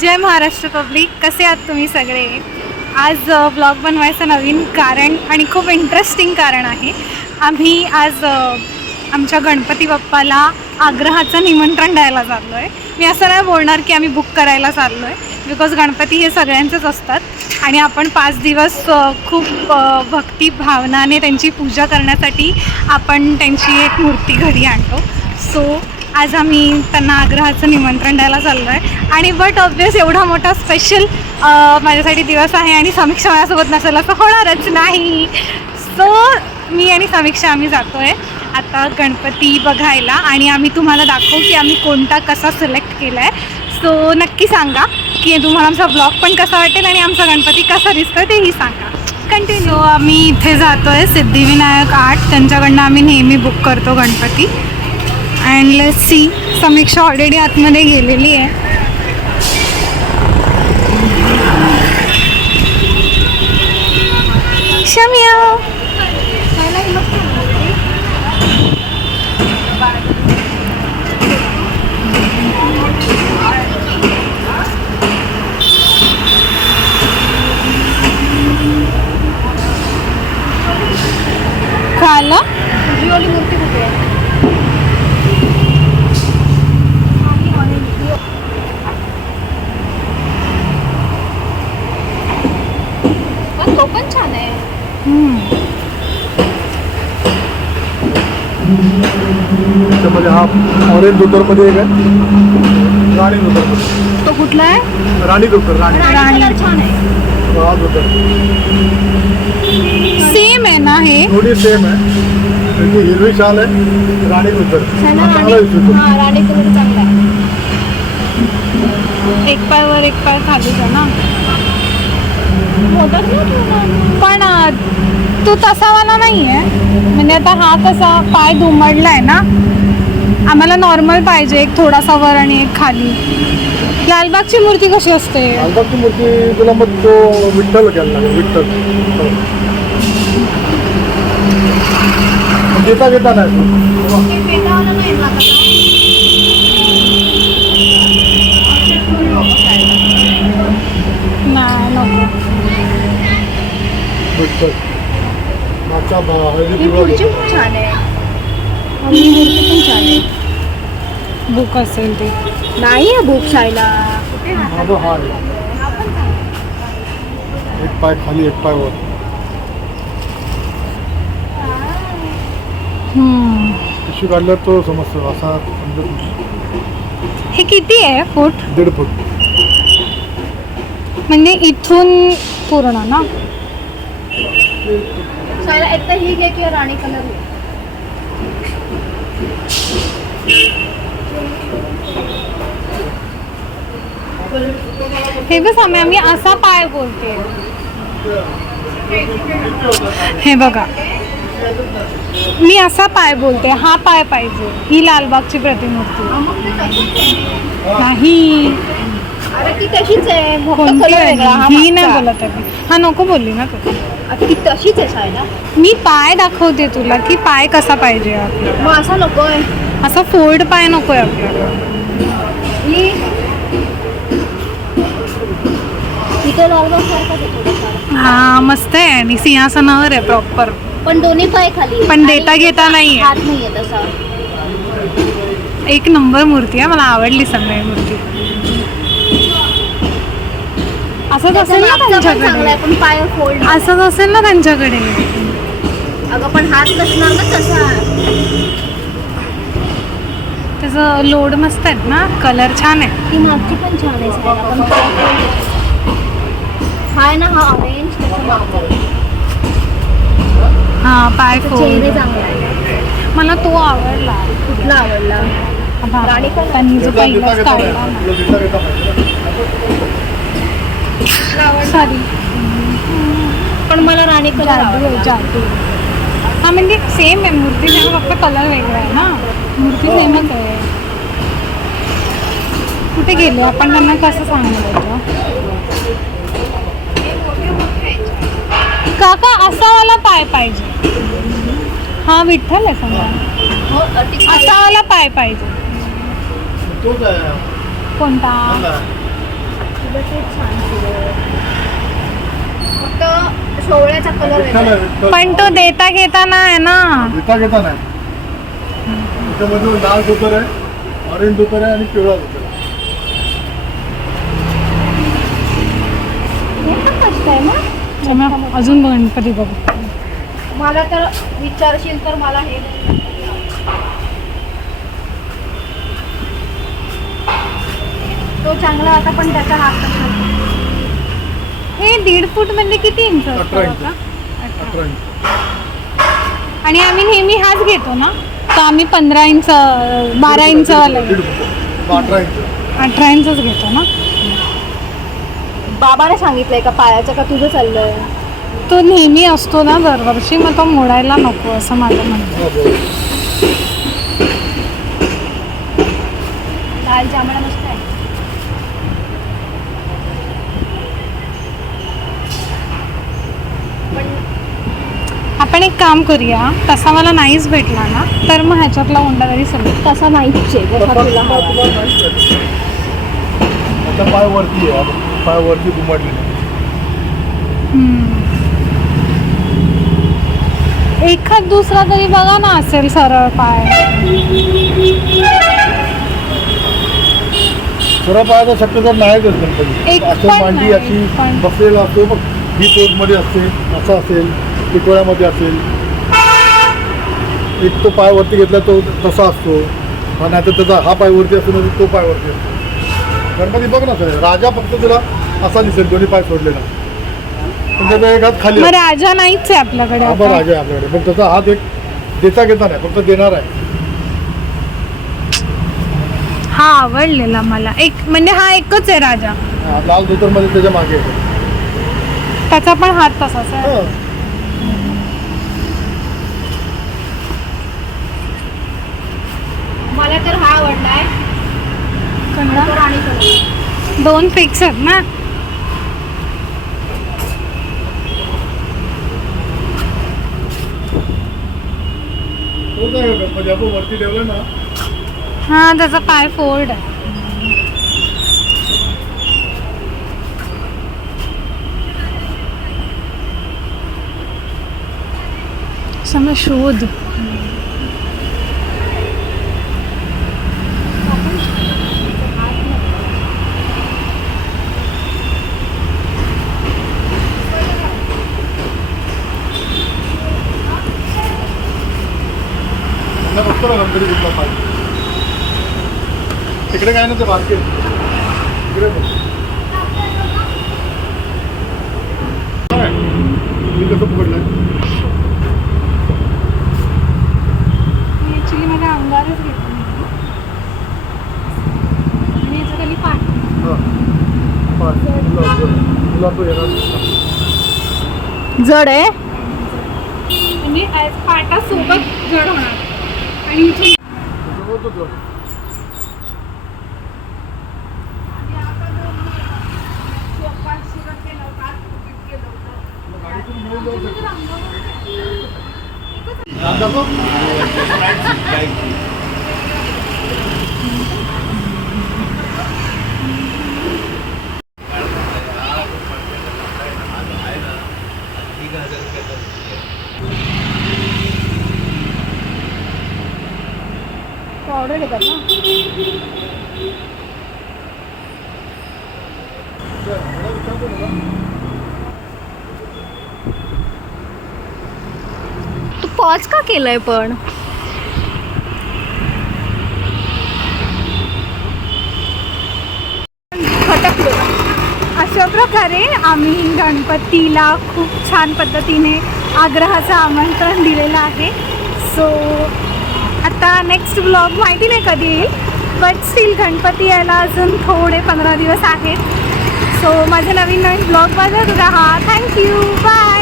जय Maharashtra public, कसे आहात तुम्ही सगळे. आज ब्लॉग बनवायचं नवीन कारण आणि खूप इंटरेस्टिंग कारण आहे. आम्ही आज आमच्या गणपती बाप्पाला आग्रहाचं निमंत्रण द्यायला चाललो आहे. मी असं नाही बोलणार की आम्ही बुक करायला चाललो आहे, बिकॉज गणपती हे सगळ्यांचेच असतात आणि आपण 5 दिवस खूप भक्ती भावनाने त्यांची पूजा करण्यासाठी आपण त्यांची एक मूर्ती घरी आणतो. सो आज आम्ही त्यांना आग्रहाचं निमंत्रण द्यायला चाललो आहे आणि बट ऑब्वियस एवढा मोठा स्पेशल माझ्यासाठी दिवस आहे आणि समीक्षा माझ्यासोबत नसेल असं होणारच नाही. सो मी आणि समीक्षा आम्ही जातो आहे आता गणपती बघायला आणि आम्ही तुम्हाला दाखवू की आम्ही कोणता कसा सिलेक्ट केला आहे. सो नक्की सांगा की तुम्हाला आमचा ब्लॉग पण कसा वाटेल आणि आमचा गणपती कसा दिसतो तेही सांगा. कंटिन्यू. आम्ही इथे जातो आहे सिद्धिविनायक आर्ट, त्यांच्याकडनं आम्ही नेहमी बुक करतो Ganpati. And let's see, Samiksha already आतमध्ये गेलेली आहे. शम्या खाला मूर्ती कुठे आहे? तो पण छान आहे. त्यामध्ये हा ऑरेंज धोतरमध्ये एक आहे, राणी धोतरमध्ये. तो कुठला आहे? राणी धोतर. राणी छान आहे. हा धोतर सेम आहे ना हे? थोडी सेम आहे. त्याची हिरवी शाल आहे, राणी धोतर चांगला दिसतो. राणी कलर चांगला आहे. एक पाय वर एक पाय खालीच आहे ना. पण तो तसावाला नाही आहे. म्हणजे आता हा कसा पाय दुमडला आहे ना, आम्हाला नॉर्मल पाहिजे, एक थोडासा वर आणि एक खाली. लालबागची मूर्ती कशी असते? लालबागची मूर्ती तुला मग तो विठ्ठल घ्यायला लागेल. विठ्ठल घेता नाही. नाही नको. विठ्ठल मागचा हळदी ही पुढची पण छान आहे. ही मूर्ती पण छान आहे. बुक असेल ते नाही आहे बुक शायला. हा एक पाय खाली एक पाय वर. पिशवी काढल्यावर तो समजतो असा. हे किती आहे फूट? 1.5 फूट. म्हणजे इथून पूर्ण ना? एकदा ही घे किंवा राणी कलर घे. हे बस आम्ही असा पाय बोलते. हे बघा, मी असा पाय बोलते. हा पाय पाहिजे. ही लालबागची प्रतिमूर्ती नाही. अरे ती तशीच आहे, कोणती आहे? ही नाही बोलत आहे. हा नको बोलली ना तू. ती तशीच आहे शायला. मी पाय दाखवते तुला की पाय कसा पाहिजे आपल्याला. मग असा नकोय. असा फोल्ड पाय नकोय आपल्याला. तिथे लालबाग सारखाच आहे थोडासा. हा मस्त आहे आणि सिंहासनावर आहे प्रॉपर. पण दोन्ही पाय खाली. पण देता घेता नाहीये. हात नाहीये तसा. एक नंबर मूर्ती आहे, मला आवडली सगळी मूर्ती. असंच असेल ना त्यांच्याकडे. पण पाय फोल्ड. असंच असेल ना त्यांच्याकडे. अगं पण हात नसणार ना तसा. त्याचं लोड मस्त आहेत ना, कलर छान आहे. ती मागची पण छान आहे शायला, पण पाय फोल्ड हाय ना. हा ऑरेंज हा पाय चेहरे फोल्ड. चांगला आहे. मला तो आवडला. कुठला आवडला? राणी कलर. त्यांनी जो पहिलाच काढला सॉरी. पण मला राणी कलर आवडला. जादू. हा म्हणजे सेम आहे मूर्ती, सेम, फक्त कलर वेगळा आहे ना. मूर्ती सेमच आहे. कुठे गेलो आपण? त्यांना कसं सांगणार होतं? काका असा वाला पाय पाहिजे. हा विठ्ठल आहे समजा. असा वाला पाय पाहिजे. कोणता? तेच छान केलं. फक्त शोवळ्याचा कलर वेगळा. पण तो देता घेता नाही आहे ना. घेता नाही त्याच्यामध्ये लाल धोतर आहे, ऑरेंज धोतर आहे आणि पिवळा धोतर आहे. हे पण मस्त आहे ना. त्यामुळे अजून गणपती बघू. मला तर विचारशील तर मला हे तो चांगला होता पण त्याचा हात हे 1.5 फूट म्हणजे किती इंच असतं 18 इंच. आता? 18 इंच. आणि आम्ही नेहमी हाच घेतो ना, तर आम्ही 15 इंच 12 इंच वाला 18 इंच. 18 इंचच घेतो ना. बाबाने सांगितलंय का पायाचं का तुझं चाललंय? तो नेहमी असतो ना दरवर्षी, मग तो मोडायला नको असं माझं म्हणणं. हो, बरोबर. लाल जांभळा मस्त आहे. आपण एक काम करूया, तसा मला नाहीच भेटला ना तर मग ह्याच्यातला उंडा तरी सगळं. तसा नाहीच आहे जसा तुला हवा आहे. आता पाय वरती आहे, पाय वरती दुमडलेले. एखाद दुसरा तरी बघा ना असेल सरळ पाय. सरळ पायाचा शक्यतो नाहीच गणपती. एक असं पण मांडी नाही, अशी पण. बसलेला असतो बघ, ही पोजमध्ये असते, असं असेल, पिटोळ्यामध्ये असेल. एक तो पाय वरती घेतला तो तसा असतो, नाही तर त्याचा हा पाय वरती असतो म्हणजे तो पाय वरती असतो. गणपती बघ ना सर, राजा फक्त तुला असा दिसेल दोन्ही पाय सोडलेला, पण त्याचा एक हात खाली मग असतो. राजा नाहीच आहे आपल्याकडे हा बघ आता. राजा आहे आपल्याकडे, पण त्याचा हात एक देता घेता नाही, फक्त देणार आहे. हा आवडलेला मला एक, म्हणजे हा एकच आहे राजा. हा, लाल धोतरमध्ये त्याच्या मागे येतो. त्याचा पण हात तसाच आहे. हा. मला तर हा आवडलाय. कोणता? तो राणी कलर. 2 फिक्स आहेत ना. तो काय गणपती आपण वरती ठेवलं ना, हा त्याचा पाय फोल्ड आहे. समय शोध. आता बघतो ना गणपती कुठला पाय. तिकडे काय ना ते बारके तिकडे बघ. काय? मी कसं पकडलंय? ऍक्च्युली माझ्या अंगारच घेतो आणि याच्या खाली पाय. हा. पाय. तुला तो येणार नाही. जड आहे. म्हणजे पाटासोबत जड होणार आणि इथून त्याच्यामुळे तो जोड. मग गाडीतून घेऊन जाऊ शकतो. राम दाखव. ऑर्डर घेतात ना. तू पॉज का केलंय पण? खटकलो. अशा प्रकारे आम्ही गणपतीला खूप छान पद्धतीने आग्रहाचं आमंत्रण दिलेलं आहे. सो आता नेक्स्ट ब्लॉग माहिती नाही कधी येईल, बट स्टील गणपती यायला अजून थोडे 15 दिवस आहेत. सो माझे नवीन ब्लॉग बघत राहा. थँक्यू. बाय.